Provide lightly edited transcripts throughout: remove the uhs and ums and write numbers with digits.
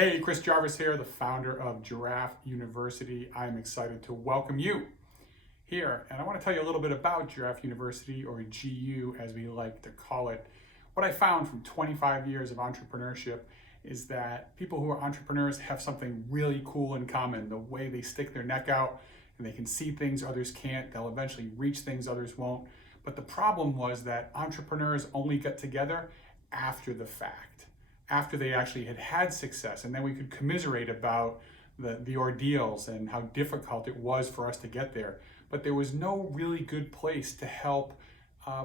Hey, Chris Jarvis here, the founder of Giraffe University. I'm excited to welcome you here. And I want to tell you a little bit about Giraffe University, or GU as we like to call it. What I found from 25 years of entrepreneurship is that people who are entrepreneurs have something really cool in common. The way they stick their neck out and they can see things others can't. They'll eventually reach things others won't. But the problem was that entrepreneurs only got together after the fact, after they actually had success, and then we could commiserate about the ordeals and how difficult it was for us to get there. But there was no really good place to help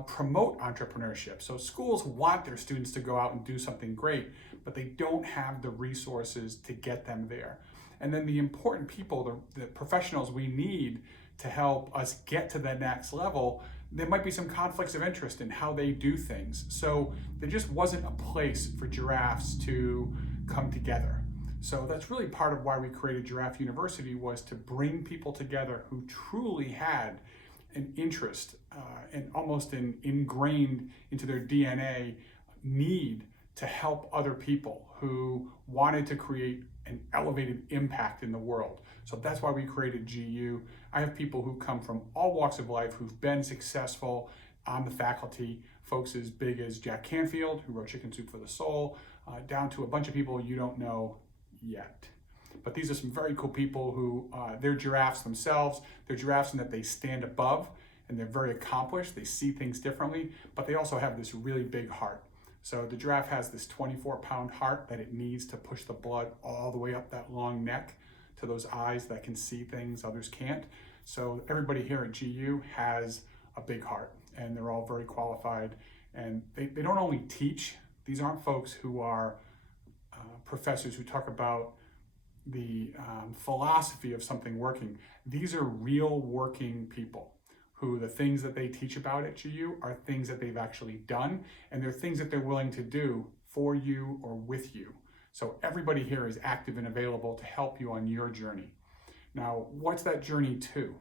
promote entrepreneurship. So schools want their students to go out and do something great, but they don't have the resources to get them there. And then the important people, the professionals we need to help us get to that next level, there might be some conflicts of interest in how they do things. So there just wasn't a place for giraffes to come together. So that's really part of why we created Giraffe University, was to bring people together who truly had an interest and almost an ingrained into their DNA need to help other people who wanted to create an elevated impact in the world. So that's why we created GU. I have people who come from all walks of life who've been successful on the faculty, folks as big as Jack Canfield, who wrote Chicken Soup for the Soul, down to a bunch of people you don't know yet. But these are some very cool people who, they're giraffes themselves. They're giraffes in that they stand above and they're very accomplished. They see things differently, but they also have this really big heart. So the giraffe has this 24-pound heart that it needs to push the blood all the way up that long neck to those eyes that can see things others can't. So everybody here at GU has a big heart, and they're all very qualified. And they don't only teach. These aren't folks who are professors who talk about the philosophy of something working. These are real working people who the things that they teach about at GU are things that they've actually done, and they're things that they're willing to do for you or with you. So everybody here is active and available to help you on your journey. Now, what's that journey to?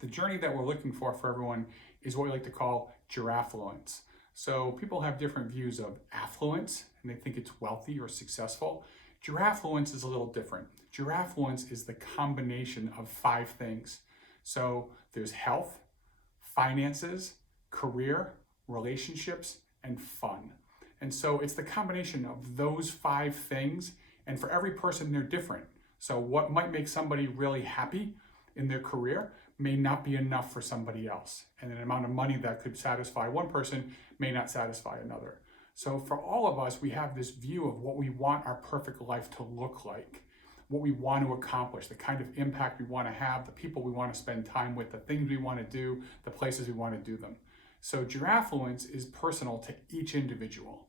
The journey that we're looking for everyone is what we like to call giraffluence. So people have different views of affluence, and they think it's wealthy or successful. Giraffluence is a little different. Giraffluence is the combination of 5 things. So there's health, finances, career, relationships, and fun. And so it's the combination of those 5 things, and for every person they're different. So what might make somebody really happy in their career may not be enough for somebody else. And an amount of money that could satisfy one person may not satisfy another. So for all of us, we have this view of what we want our perfect life to look like, what we want to accomplish, the kind of impact we want to have, the people we want to spend time with, the things we want to do, the places we want to do them. So Giraffluence is personal to each individual.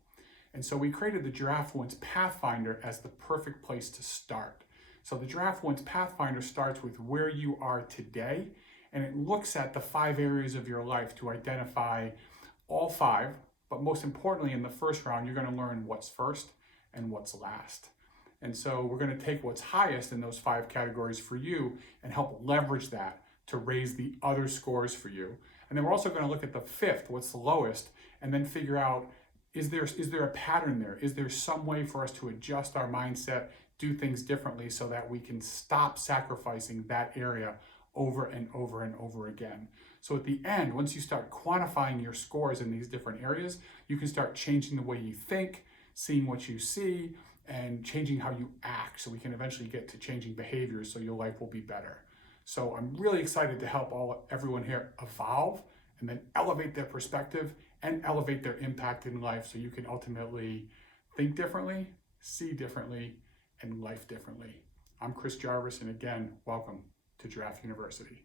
And so we created the Giraffluence Pathfinder as the perfect place to start. So the Giraffluence Pathfinder starts with where you are today, and it looks at the 5 areas of your life to identify all 5, but most importantly, in the first round, you're going to learn what's first and what's last. And so we're going to take what's highest in those 5 categories for you and help leverage that to raise the other scores for you. And then we're also going to look at the 5th, what's the lowest, and then figure out, is there a pattern there? Is there some way for us to adjust our mindset, do things differently so that we can stop sacrificing that area over and over and over again? So at the end, once you start quantifying your scores in these different areas, you can start changing the way you think, seeing what you see, and changing how you act, so we can eventually get to changing behaviors so your life will be better. So I'm really excited to help everyone here evolve and then elevate their perspective and elevate their impact in life, so you can ultimately think differently, see differently, and life differently. I'm Chris Jarvis, and again, welcome to Giraffe University.